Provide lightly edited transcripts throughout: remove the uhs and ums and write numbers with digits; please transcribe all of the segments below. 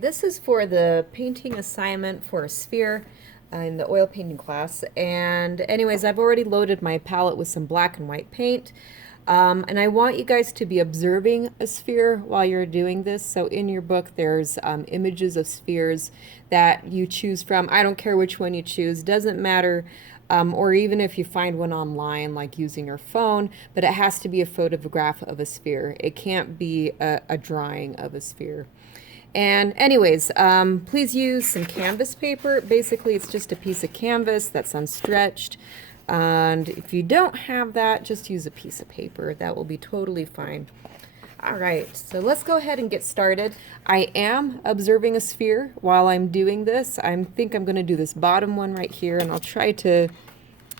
This is for the painting assignment for a sphere in the oil painting class. And anyways, I've already loaded my palette with some black and white paint. And I want you guys to be observing a sphere while you're doing this. So in your book, there's images of spheres that you choose from. I don't care which one you choose, doesn't matter. Or even if you find one online, like using your phone, but it has to be a photograph of a sphere. It can't be a drawing of a sphere. And anyways, please use some canvas paper. Basically, it's just a piece of canvas that's unstretched. And if you don't have that, just use a piece of paper. That will be totally fine. All right, so let's go ahead and get started. I am observing a sphere while I'm doing this. I think I'm going to do this bottom one right here, and I'll try to,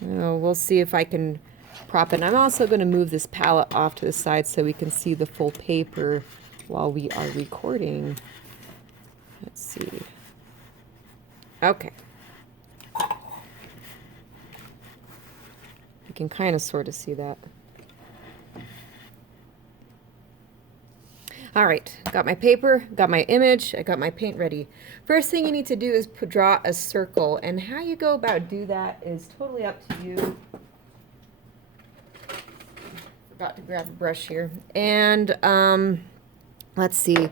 we'll see if I can prop it. I'm also going to move this palette off to the side so we can see the full paper while we are recording. Let's see. Okay. You can kind of sort of see that. All right, got my paper, got my image, I got my paint ready. First thing you need to do is draw a circle, and how you go about do that is totally up to you. Forgot to grab a brush here. And let's see.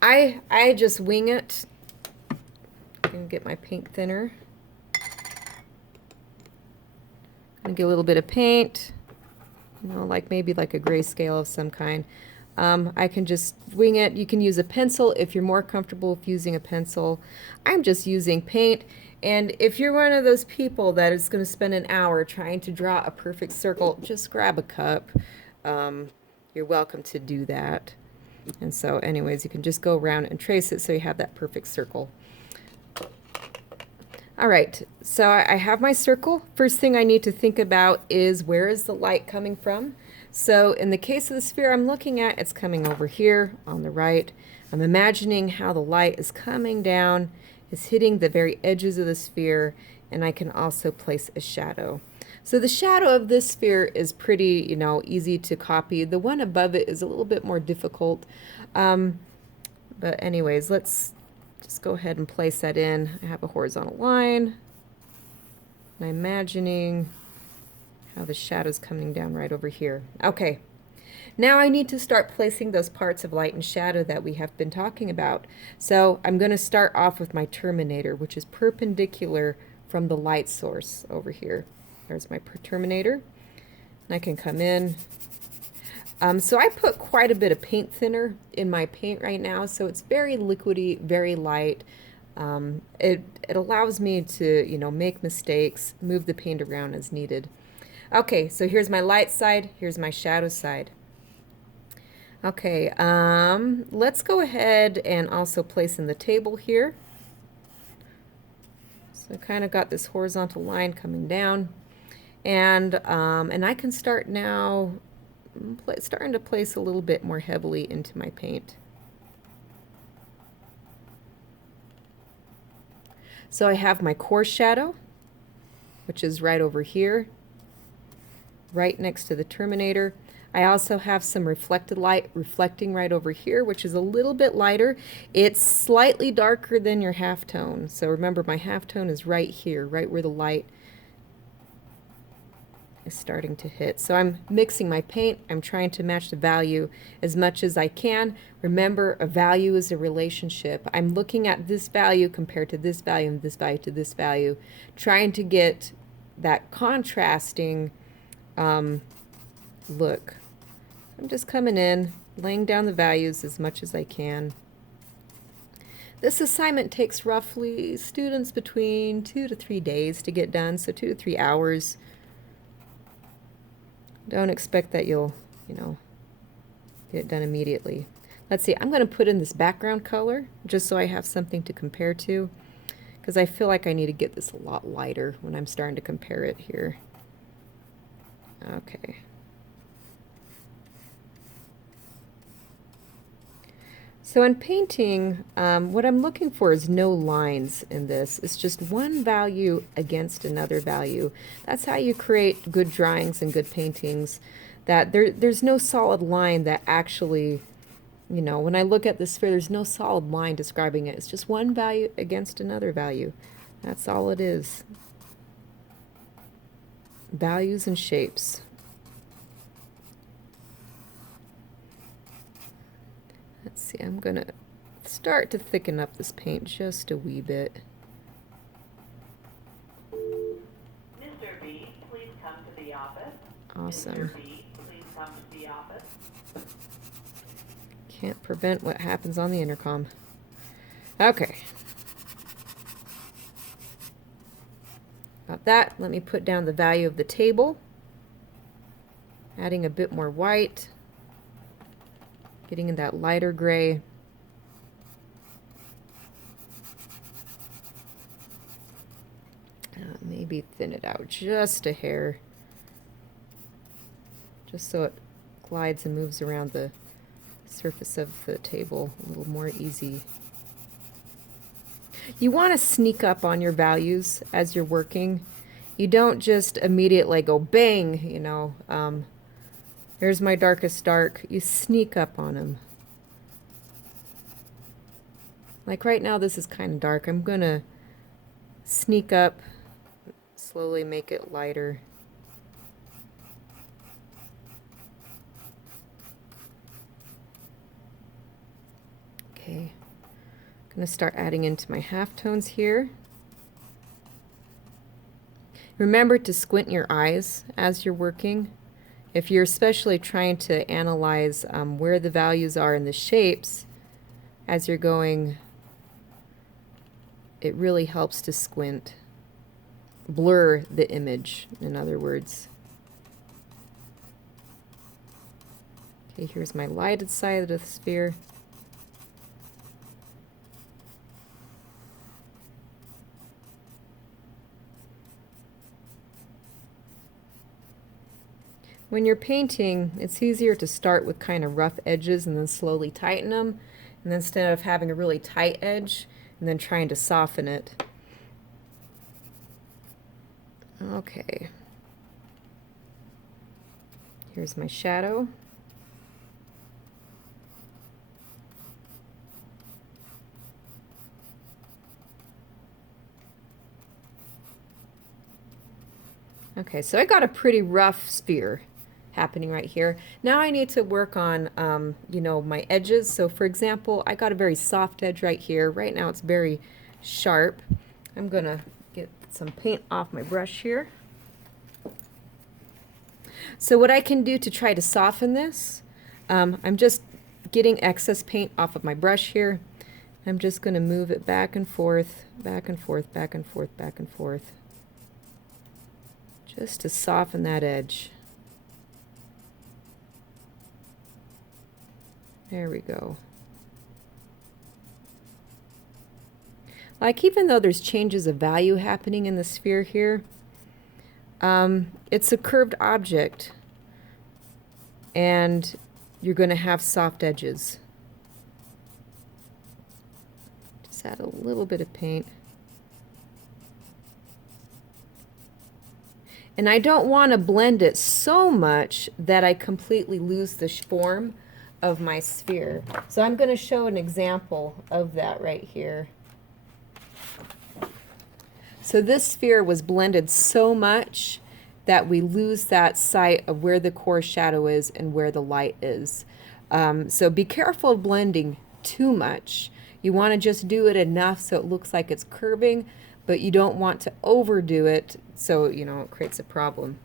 I just wing it. I'm going to get my paint thinner. I'm going to get a little bit of paint, like maybe like a grayscale of some kind. I can just wing it. You can use a pencil if you're more comfortable with using a pencil. I'm just using paint. And if you're one of those people that is going to spend an hour trying to draw a perfect circle, just grab a cup. You're welcome to do that. And so anyways, you can just go around and trace it so you have that perfect circle. All right, so I have my circle. First thing I need to think about is where is the light coming from? So in the case of the sphere I'm looking at, it's coming over here on the right. I'm imagining how the light is coming down, is hitting the very edges of the sphere, and I can also place a shadow. So the shadow of this sphere is pretty, easy to copy. The one above it is a little bit more difficult. But anyways, let's just go ahead and place that in. I have a horizontal line. And I'm imagining how the shadow's coming down right over here. Okay. Now I need to start placing those parts of light and shadow that we have been talking about. So I'm going to start off with my terminator, which is perpendicular from the light source over here. There's my terminator. And I can come in. So I put quite a bit of paint thinner in my paint right now, so it's very liquidy, very light. It allows me to, make mistakes, move the paint around as needed. Okay, so here's my light side, here's my shadow side. Okay, let's go ahead and also place in the table here. So I kind of got this horizontal line coming down. And I can start now starting to place a little bit more heavily into my paint. So I have my core shadow, which is right over here, right next to the terminator. I also have some reflected light reflecting right over here, which is a little bit lighter. It's slightly darker than your halftone. So remember, my halftone is right here, right where the light is starting to hit. So I'm mixing my paint. I'm trying to match the value as much as I can. Remember, a value is a relationship. I'm looking at this value compared to this value and this value to this value, trying to get that contrasting look. I'm just coming in, laying down the values as much as I can. This assignment takes roughly students between 2 to 3 days to get done, so 2 to 3 hours. Don't expect that you'll, get it done immediately. Let's see, I'm going to put in this background color just so I have something to compare to, because I feel like I need to get this a lot lighter when I'm starting to compare it here. Okay. So in painting, what I'm looking for is no lines in this. It's just one value against another value. That's how you create good drawings and good paintings, that there's no solid line that actually you know, when I look at the sphere, there's no solid line describing it. It's just one value against another value. That's all it is. Values and shapes. Let's see, I'm gonna start to thicken up this paint just a wee bit. Mr. B, please come to the office. Awesome. Mr. B, please come to the office. Can't prevent what happens on the intercom. Okay. Got that. Let me put down the value of the table. Adding a bit more white. Getting in that lighter gray. Maybe thin it out just a hair. Just so it glides and moves around the surface of the table a little more easy. You want to sneak up on your values as you're working. You don't just immediately go bang, you know, here's my darkest dark. You sneak up on them. Like right now this is kind of dark. I'm going to sneak up, slowly make it lighter. Okay. I'm going to start adding into my halftones here. Remember to squint your eyes as you're working. If you're especially trying to analyze where the values are in the shapes as you're going, it really helps to squint. Blur the image, in other words. Okay, here's my lighted side of the sphere. When you're painting, it's easier to start with kind of rough edges and then slowly tighten them, and then instead of having a really tight edge and then trying to soften it. Okay. Here's my shadow. Okay, so I got a pretty rough sphere happening right here. Now I need to work on, you know, my edges. So for example, I got a very soft edge right here. Right now it's very sharp. I'm gonna get some paint off my brush here. So what I can do to try to soften this, I'm just getting excess paint off of my brush here. I'm just gonna move it back and forth, back and forth, back and forth, back and forth, just to soften that edge. There we go. Like even though there's changes of value happening in the sphere here, it's a curved object and you're going to have soft edges. Just add a little bit of paint. And I don't want to blend it so much that I completely lose the form of my sphere. So I'm going to show an example of that right here. So this sphere was blended so much that we lose that sight of where the core shadow is and where the light is. So be careful of blending too much. You want to just do it enough so it looks like it's curving, but you don't want to overdo it so, you know, it creates a problem.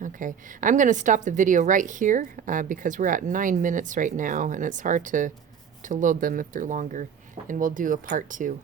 Okay, I'm going to stop the video right here because we're at 9 minutes right now and it's hard to load them if they're longer, and we'll do a part 2.